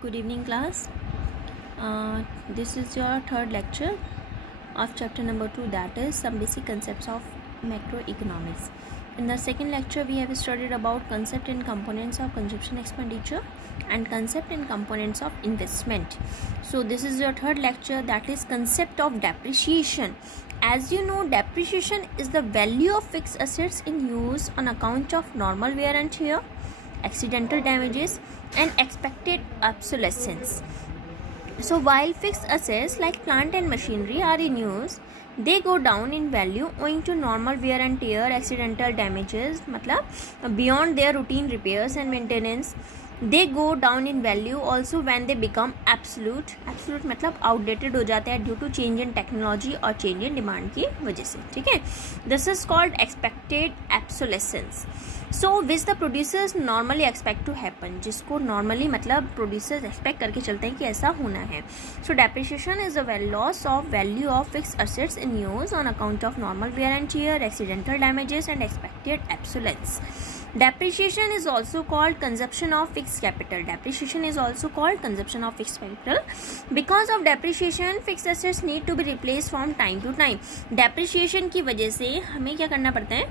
Good evening, class. This is your third lecture of chapter number 2, that is some basic concepts of macroeconomics. In the second lecture, we have studied about concept and components of consumption expenditure and concept and components of investment. So this is your third lecture, that is concept of depreciation. As you know, depreciation is the value of fixed assets in use on account of normal wear and tear, accidental damages and expected obsolescence. So while fixed assets like plant and machinery are in use, they go down in value owing to normal wear and tear, accidental damages, मतलब beyond their routine repairs and maintenance. They go down in value also when they become absolute मतलब outdated हो जाते हैं due to change in technology और change in demand की वजह से, ठीक है. This is called expected obsolescence. So which the producers normally expect to happen, जिसको normally मतलब producers expect करके चलते हैं कि ऐसा होना है. So depreciation is a loss of value of fixed assets in use on account of normal wear and tear, accidental damages and expected obsolescence. Depreciation is also called consumption of fixed capital. Depreciation is also called consumption of fixed capital. Because of depreciation, fixed assets need to be replaced from time to time. Depreciation की वजह से हमें क्या करना पड़ता है,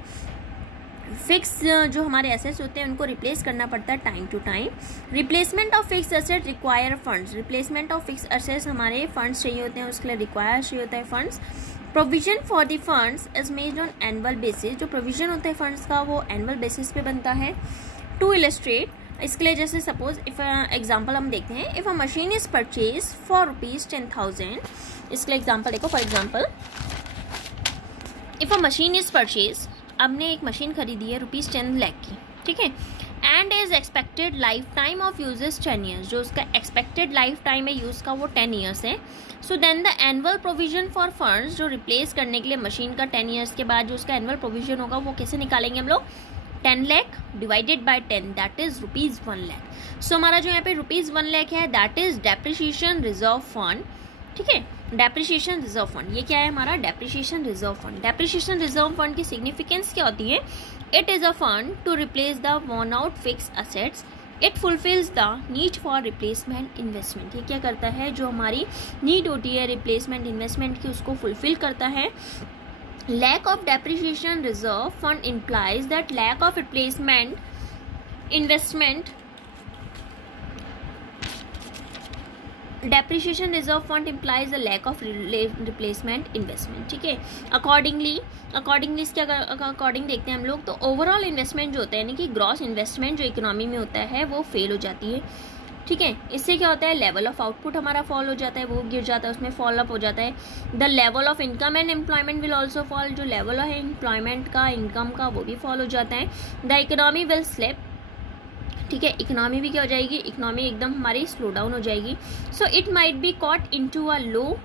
fix जो हमारे एसेट्स होते हैं उनको रिप्लेस करना पड़ता है time to time. Replacement of fix asset require funds. Replacement of fix assets हमारे फंड्स चाहिए होते हैं, उसके लिए रिक्वायर चाहिए होता है funds. Provision for the funds is made on annual basis. जो प्रोविजन होता है फंड्स का वो एनुअल बेसिस पे बनता है. टू इलस्ट्रेट, इसके लिए जैसे सपोज इफ एग्जांपल हम देखते हैं, if a machine is purchase for ₹10,000. इसके लिए एग्जांपल देखो. For example if a machine is purchase, आपने एक मशीन खरीदी है ₹10 लाख की, ठीक है, and is expected life time of uses 10 years. जो उसका एक्सपेक्टेड लाइफ टाइम है यूज का वो 10 ईयर्स है. So then the annual provision for funds, जो रिप्लेस करने के लिए मशीन का 10 ईयर्स के बाद जो उसका एनुअल प्रोविजन होगा वो कैसे निकालेंगे हम लोग, 10 lakh divided by 10, that is ₹1 lakh. So हमारा जो यहाँ पे ₹1 लाख है that is depreciation reserve fund, ठीक है. डेप्रिसिएशन रिजर्व फंड, ये क्या है हमारा depreciation reserve fund. Depreciation reserve fund की सिग्निफिकेंस क्या होती है, it is a fund to replace the worn out fixed assets. It fulfils the need for replacement investment. ये क्या करता है, जो हमारी नीड होती है रिप्लेसमेंट इन्वेस्टमेंट की उसको फुलफिल करता है. Lack of depreciation reserve fund implies that lack of replacement investment. Depreciation reserve fund implies the lack of replacement investment, ठीक है. अकॉर्डिंगली इसके अकॉर्डिंग देखते हैं हम लोग, तो ओवरऑल इन्वेस्टमेंट जो होता है यानी कि ग्रॉस इन्वेस्टमेंट जो इकोनॉमी में होता है वो फेल हो जाती है, ठीक है. इससे क्या होता है, लेवल ऑफ आउटपुट हमारा फॉल हो जाता है, वो गिर जाता है, उसमें फॉल अप हो जाता है. The level of income and employment will also fall. जो लेवल है एम्प्लॉयमेंट का, इनकम का, वो भी फॉल हो जाता है. द इकोनॉमी विल स्लिप, ठीक है. इकोनॉमी भी क्या हो जाएगी, इकोनॉमी एकदम हमारी स्लो डाउन हो जाएगी. So it might be caught into a low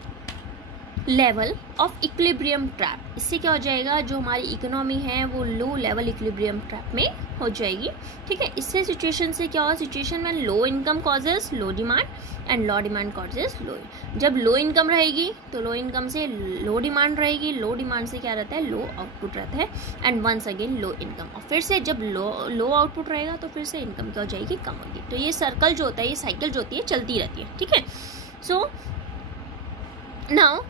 level of equilibrium trap. इससे क्या हो जाएगा, जो हमारी इकोनॉमी है वो लो लेवल इक्विलिब्रियम ट्रैप में हो जाएगी, ठीक है. इससे सिचुएशन से क्या हो, सिचुएशन में low income causes low demand and low demand causes low. जब लो इनकम रहेगी तो लो इनकम से लो डिमांड रहेगी, लो डिमांड से क्या रहता है, लो आउटपुट रहता है, and once again low income. और फिर से जब लो आउटपुट रहेगा तो फिर से इनकम क्या हो जाएगी, कम होगी. तो ये सर्कल जो होता है, ये साइकिल जो होती है चलती रहती है, ठीक है. सो नाउ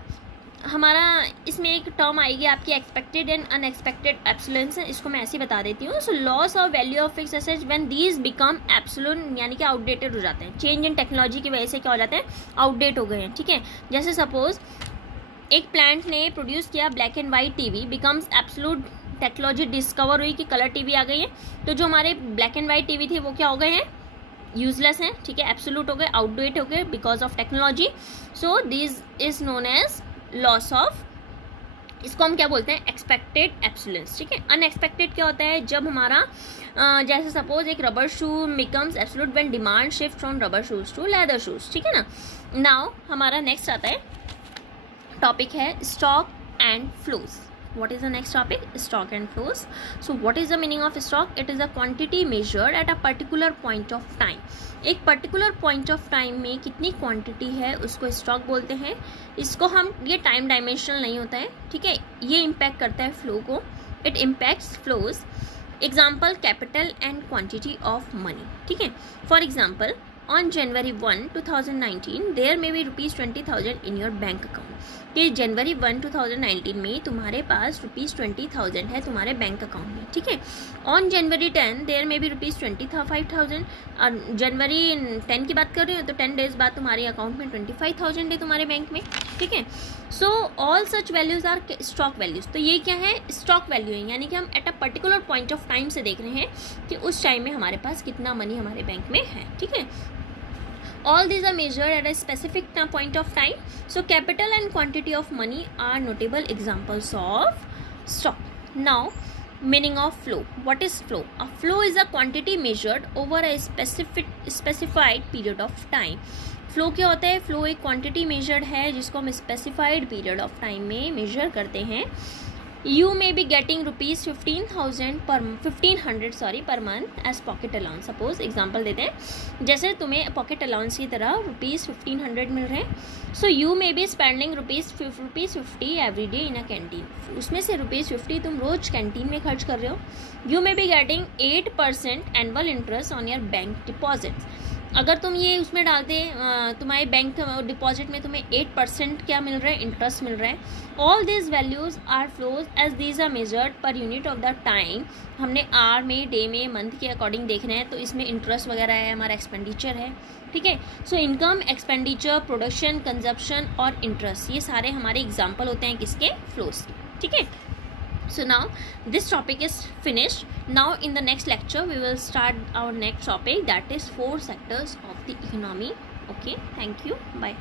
हमारा इसमें एक टर्म आएगी आपकी एक्सपेक्टेड एंड अनएक्सपेक्टेड एब्सोल्यूट. इसको मैं ऐसे ही बता देती हूँ. So loss of value of fixed assets when these become absolute, यानी कि आउटडेटेड हो जाते हैं. चेंज इन टेक्नोलॉजी की वजह से क्या हो जाते हैं, आउटडेट हो गए हैं, ठीक है. जैसे सपोज एक प्लांट ने प्रोड्यूस किया black and white TV, becomes absolute technology discover हुई कि कलर टीवी आ गई है. तो जो हमारे ब्लैक एंड वाइट टीवी थे वो क्या हो गए हैं, यूजलेस हैं, ठीक है, एब्सोल्यूट हो गए, आउटडेट हो गए because of technology. So this is known as loss of, इसको हम क्या बोलते हैं, एक्सपेक्टेड एब्सोल्यूट, ठीक है. अनएक्सपेक्टेड क्या होता है, जब हमारा जैसे सपोज एक rubber shoe becomes absolute when demand shift from rubber shoes to leather shoes, ठीक है ना. नाउ हमारा नेक्स्ट आता है टॉपिक है stock and flows. What is the next topic? Stock and flows. So what is the meaning of stock? It is a quantity measured at a particular point of time. एक particular point of time में कितनी quantity है उसको stock बोलते हैं. इसको हम, ये टाइम डायमेंशनल नहीं होता है, ठीक है. ये इम्पैक्ट करता है फ्लो को, it impacts flows. Example capital and quantity of money, ठीक है. For example on January 1, 2019 there may be ₹20,000 in your bank account, कि जनवरी 1, 2019 में तुम्हारे पास ₹20,000 है तुम्हारे बैंक अकाउंट में, ठीक है। ऑन जनवरी 10 देयर में भी ₹25,000, जनवरी 10 की बात कर रही हूँ तो 10 डेज बाद तुम्हारे अकाउंट में 25,000 है तुम्हारे बैंक में, ठीक है। So all such values are stock values. तो ये क्या है, स्टॉक वैल्यू है, यानी कि हम at a particular point of time से देख रहे हैं कि उस टाइम में हमारे पास कितना मनी हमारे बैंक में है, ठीक है। All these are measured at a specific point of time. So capital and quantity of money are notable examples of stock. Now, meaning of flow. What is flow? A flow is a quantity measured over a specified period of time. Flow क्या होता है, flow एक quantity measured है जिसको हम specified period of time में measure करते हैं। You may be getting ₹1500 per month as pocket allowance. Suppose example देते हैं, जैसे तुम्हें पॉकेट अलाउंस की तरह ₹1500 मिल रहे हैं। So you may be spending ₹50 every day in a canteen. उसमें से ₹50 तुम रोज कैंटीन में खर्च कर रहे हो। You may be getting 8% annual interest on your bank deposit. अगर तुम ये उसमें डालते तुम्हारे बैंक डिपॉजिट में तुम्हें 8% क्या मिल रहा है, इंटरेस्ट मिल रहा है। All these values are flows as these are measured per unit of the time. हमने आवर में, डे में, मंथ के अकॉर्डिंग देख रहे हैं, तो इसमें इंटरेस्ट वगैरह है, हमारा एक्सपेंडिचर है, ठीक है। So income, expenditure, production, consumption और इंटरेस्ट, ये सारे हमारे एग्जाम्पल होते हैं किसके, फ्लोज के, ठीक है। So now this topic is finished. Now in the next lecture we will start our next topic, that is 4 sectors of the economy. Okay, thank you, bye.